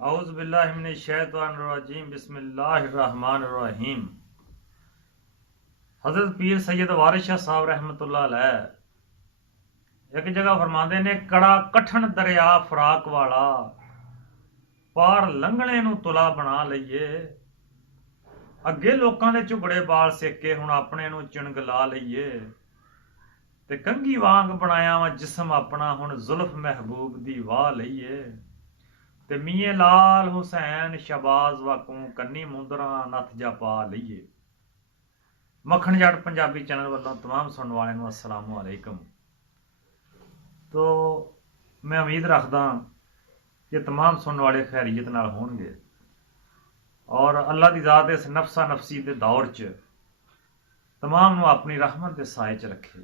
औज़ बिल्लाहि मिनश शैतानिर रजीम बिस्मिल्लाहिर रहमानिर रहीम। हज़रत पीर सैयद वारिस शाह साहब रहमतुल्लाह अलैह एक जगह फरमाते ने, कड़ा कठन दरिया फराक वाला पार लंघने ਨੂੰ ਤੁਲਾ ਬਣਾ ਲਈਏ। ਅੱਗੇ ਲੋਕਾਂ ਦੇ ਝੁਗੜੇ ਬਾਲ ਸੇਕੇ ਹੁਣ ਆਪਣੇ ਨੂੰ ਚਿਣਗ ਲਾ ਲਈਏ ਤੇ ਕੰਗੀ ਵਾਂਗ ਬਣਾਇਆ ਵਾ ਜਿਸਮ ਆਪਣਾ ਹੁਣ ਜ਼ੁਲਫ ਮਹਿਬੂਬ ਦੀ ਵਾਹ ਲਈਏ ਤੇ ਮੀਏ ਲਾਲ ਹੁਸੈਨ ਸ਼ਬਾਜ਼ ਵਾਕੂ ਕੰਨੀ ਮੁੰਦਰਾ ਨੱਥ ਜਾ ਪਾ ਲਈਏ। ਮੱਖਣ ਜੱਟ ਪੰਜਾਬੀ ਚੈਨਲ ਵੱਲੋਂ तमाम ਸੁਣਨ ਵਾਲਿਆਂ ਨੂੰ अस्सलाम वालेकुम। तो मैं उम्मीद रखदा कि तमाम सुनने वाले खैरियत नाल होणगे और अल्लाह की ज़ात इस नफसा नफसी के दौर च तमाम नूं अपनी रहमत के साए च रखे,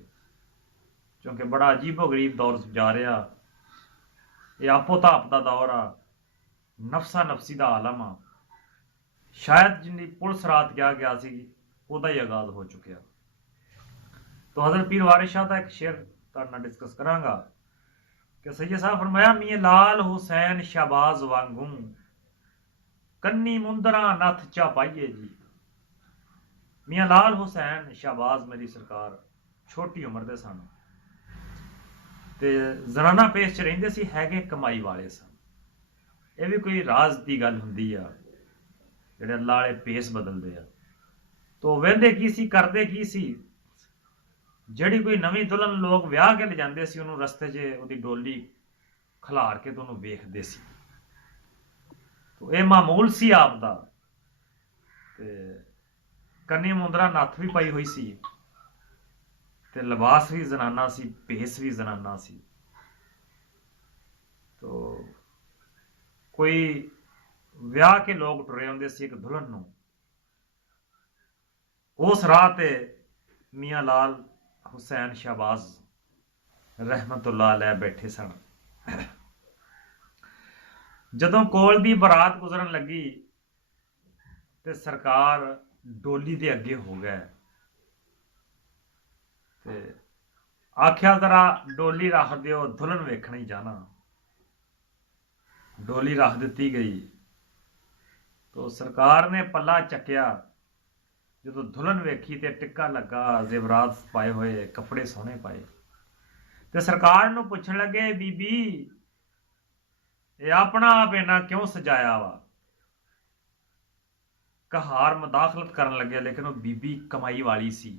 क्योंकि बड़ा अजीबो गरीब दौर जा रहा। ये आपो ताप का दौर आ, नफसा नफसी का आलम आ। शायद जिन्नी पुलिस रात क्या गया सी ਉਹਦਾ ही आगाज हो चुकिया। तो हज़रत पीर वारिस शाह का एक शेर तुहाडे नाल डिस्कस करांगा कि सैयद साहब फरमाया, मियां लाल हुसैन शाहबाज वांगू कन्नी मुंदरा नथ चा पाइए जी। मियां लाल हुसैन शाहबाज मेरी सरकार छोटी उम्र दे सन ते जनाना पेश च रहिंदे सी, हैगे कमाई वाले सन। ये भी कोई राज की गल हुंदी आ, जिहड़े अल्लाह वाले पेस बदलदे आ। तो वहदे की सी, करदे की सी, ਜਿਹੜੀ कोई नवीं दुल्हन लोग ਵਿਆਹ के ले जाते सी ਉਹਨੂੰ रस्ते 'ਚ ਉਹਦੀ ਡੋਲੀ ਖਿਲਾਰ ਕੇ ਉਹਨੂੰ ਵੇਖਦੇ ਸੀ। तो ਇਹ ਮਾਮੂਲ ਸੀ ਆਪ ਦਾ ਤੇ ਕੰਨੀ ਮੁੰਦਰਾ ਨੱਥ ਵੀ ਪਾਈ ਹੋਈ ਸੀ ਤੇ ਲਿਬਾਸ ਵੀ ਜ਼ਨਾਨਾ ਸੀ, ਭੇਸ ਵੀ ਜ਼ਨਾਨਾ ਸੀ। तो कोई ਵਿਆਹ के लोग ਟੁਰੇ ਹੁੰਦੇ ਸੀ ਇੱਕ ਦੁਲਹਨ ਨੂੰ। उस राह ते मियां लाल हुसैन शाहबाज रहमतुल्लाह अलैह बैठे सन। जदों कोल दी बरात गुजरन लगी ते सरकार डोली दे अगे हो गए ते आख्या जरा डोली रख दियो, दुल्हन वेखण ही जाना। डोली रख दी गई तो सरकार ने पल्ला चक्या। जो दुल्हन वेखी तो टिक्का लगा, जेवरात पाए हुए, कपड़े सोहने पाए तो सरकार नूं पुछण लगे, बीबी ये अपना आप इन्ना क्यों सजाया वा। कहार मुदाखलत करन लगे, लेकिन वो बीबी कमाई वाली सी,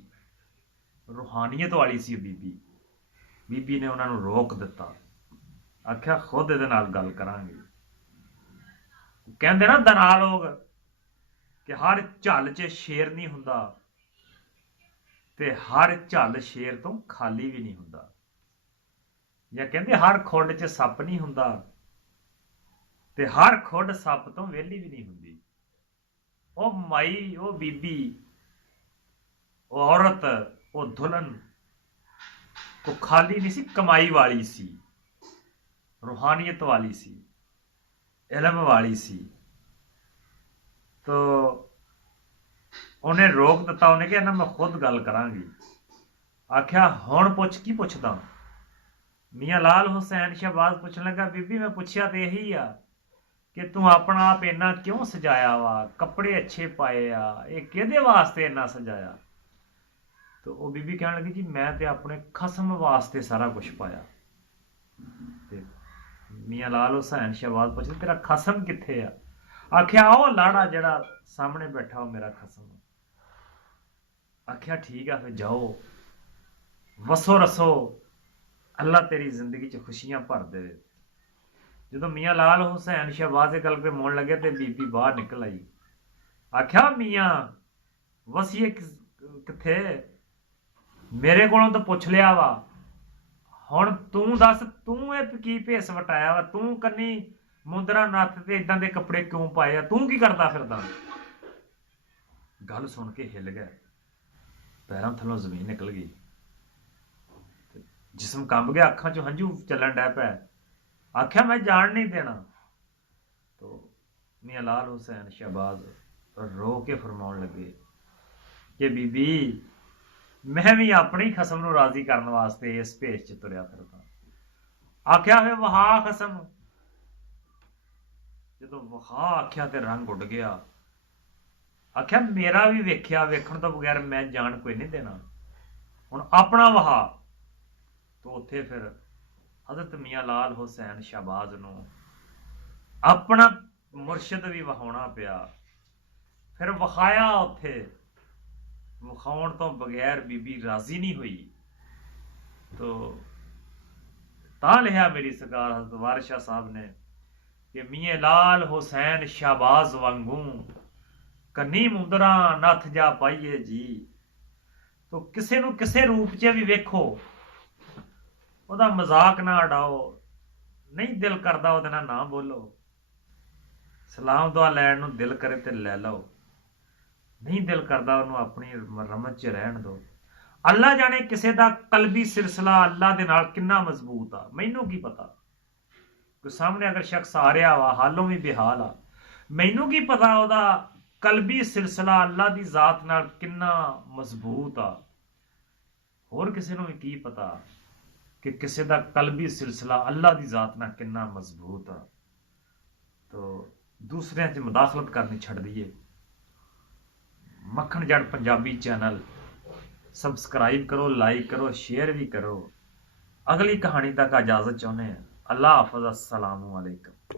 रूहानियत वाली सी। बीबी ने उन्होंने रोक दिता, आख्या खुद इहदे नाल गल करांगे। कहंदे ना दना लोग कि हर झल च शेर नहीं हुंदा ते हर झल शेर तो खाली भी नहीं हुंदा, या कहंदे हर खुड च सप नहीं हुंदा ते हर खुड सप तो वेली भी नहीं हुंदी। ओ माई, ओ बीबी, ओ औरत, ओ दुल्हन को खाली नहीं सी, कमाई वाली सी, रूहानियत वाली सी, इलम वाली सी। तो उन्हें रोक दिता, उन्हें कहा मैं खुद गल करांगी। आख्या हुण पुछ की पुछदा। मियां लाल हुसैन शाहबाज पुछण लगा, बीबी मैं पुछया तो यही आ कि तू अपना आप इन्ना क्यों सजाया वा, कपड़े अच्छे पाए आ, ये किहदे वास्ते इन्ना सजाया। तो वो बीबी कहण लगी, जी मैं तो अपने खसम वास्ते सारा कुछ पाया। ते मियां लाल हुसैन शाहबाज पुछदे, तेरा खसम कित्थे आ। आख्या ओ लाड़ा जड़ा सामने बैठा हो मेरा खसम। आख्या ठीक है, फिर जाओ वसो रसो, अल्लाह तेरी जिंदगी च खुशियां भर दे। जो मियां लाल हुसैन शाहबाज गल पे मोड़ लगे तो बीबी बाहर निकल आई। आख्या मियां वसीए किथे, मेरे कोलों तो पुछ लिया वा, हुण तू दस तू की भेस वटाया वा, तू कन्नी मुंदरा नत्थ ते इदां दे कपड़े क्यों पाए आ, तू की करदा फिरदा। गल सुन के हिल गए, पैरों थलों जमीन निकल गई, जिसम कंब गया, अखां चों हंझू चलन डै पै। आख्या मैं जान नहीं देना। तो मियां लाल हुसैन शाहबाज रो के फरमाउण लगे कि बीबी मैं भी अपनी खसम नूं राजी करन वास्ते इस भेष च तुरिया फिरदा। आख्या फिर वहा खसम। ਜਦੋਂ ਵਿਖਾ ਆਖਿਆ ਤੇ ਰੰਗ ਉੱਡ ਗਿਆ। ਆਖਿਆ ਮੇਰਾ ਵੀ ਵੇਖਿਆ, ਵੇਖਣ ਤੋਂ ਬਗੈਰ ਮੈਂ ਜਾਣ ਕੋਈ ਨਹੀਂ ਦੇਣਾ, ਹੁਣ ਆਪਣਾ ਵਹਾ। ਤੋਂ ਉੱਥੇ ਫਿਰ ਹਜ਼ਰਤ ਮੀਆਂ ਲਾਲ ਹੁਸੈਨ ਸ਼ਹਬਾਜ਼ ਨੂੰ ਆਪਣਾ ਮੁਰਸ਼ਿਦ ਵੀ ਵਹਾਉਣਾ ਪਿਆ। ਫਿਰ ਵਿਖਾਇਆ, ਉੱਥੇ ਵਿਖਾਉਣ ਤੋਂ ਬਗੈਰ ਬੀਬੀ ਰਾਜ਼ੀ ਨਹੀਂ ਹੋਈ। ਤਾਂ ਲਿਖਿਆ ਮੇਰੀ ਸਰਕਾਰ ਹਜ਼ਰਤ ਵਾਰਿਸ ਸ਼ਾਹ ਸਾਹਿਬ ਨੇ ਕਿ ਮੀਆਂ ਲਾਲ ਹੁਸੈਨ ਸ਼ਹਬਾਜ਼ ਵਾਂਗੂ ਕੰਨੀ ਮੁੰਦਰਾ ਨੱਥ ਜਾ ਪਾਈਏ ਜੀ। ਤੋ ਕਿਸੇ ਨੂੰ ਕਿਸੇ ਰੂਪ 'ਚ ਵੀ ਵੇਖੋ, ਉਹਦਾ ਮਜ਼ਾਕ ਨਾ ਉਡਾਓ, ਨਹੀਂ ਦਿਲ ਕਰਦਾ ਉਹਦੇ ਨਾਲ ਨਾ ਬੋਲੋ, ਸਲਾਮ ਦੁਆ ਲੈਣ ਨੂੰ ਦਿਲ ਕਰੇ ਤੇ ਲੈ ਲਓ, ਨਹੀਂ ਦਿਲ ਕਰਦਾ ਉਹਨੂੰ ਆਪਣੀ ਰਮਤ 'ਚ ਰਹਿਣ ਦਿਓ। ਅੱਲਾ ਜਾਣੇ ਕਿਸੇ ਦਾ ਕਲਬੀ ਸਿਲਸਿਲਾ ਅੱਲਾ ਦੇ ਨਾਲ ਕਿੰਨਾ ਮਜ਼ਬੂਤ ਆ, ਮੈਨੂੰ ਕੀ ਪਤਾ। ਕੋਈ ਸਾਹਮਣੇ ਅਗਰ ਸ਼ਖਸ ਆ ਰਿਹਾ ਵਾ ਹਾਲੋਂ ਵੀ ਬੇਹਾਲ ਆ, ਮੈਨੂੰ ਕੀ ਪਤਾ ਉਹਦਾ ਕਲਬੀ ਸਿਲਸਿਲਾ ਅੱਲਾ ਦੀ ਜ਼ਾਤ ਨਾਲ ਕਿੰਨਾ ਮਜ਼ਬੂਤ ਆ। ਹੋਰ ਕਿਸੇ ਨੂੰ ਵੀ ਕੀ ਪਤਾ ਕਿ ਕਿਸੇ ਦਾ ਕਲਬੀ ਸਿਲਸਿਲਾ ਅੱਲਾ ਦੀ ਜ਼ਾਤ ਨਾਲ ਕਿੰਨਾ ਮਜ਼ਬੂਤ ਆ। ਤੋ ਦੂਸਰਿਆਂ 'ਚ ਮੁਦਾਖਲਤ ਕਰਨੀ ਛੱਡ ਦਈਏ। ਮੱਖਣ ਜੱਟ ਪੰਜਾਬੀ ਚੈਨਲ ਸਬਸਕ੍ਰਾਈਬ ਕਰੋ, ਲਾਈਕ ਕਰੋ, ਸ਼ੇਅਰ ਵੀ ਕਰੋ। ਅਗਲੀ ਕਹਾਣੀ ਤੱਕ ਇਜਾਜ਼ਤ ਚਾਹੁੰਦੇ ਹਾਂ। ਅੱਲਾ ਹਾਫਿਜ਼, अस्सलामु अलैकुम।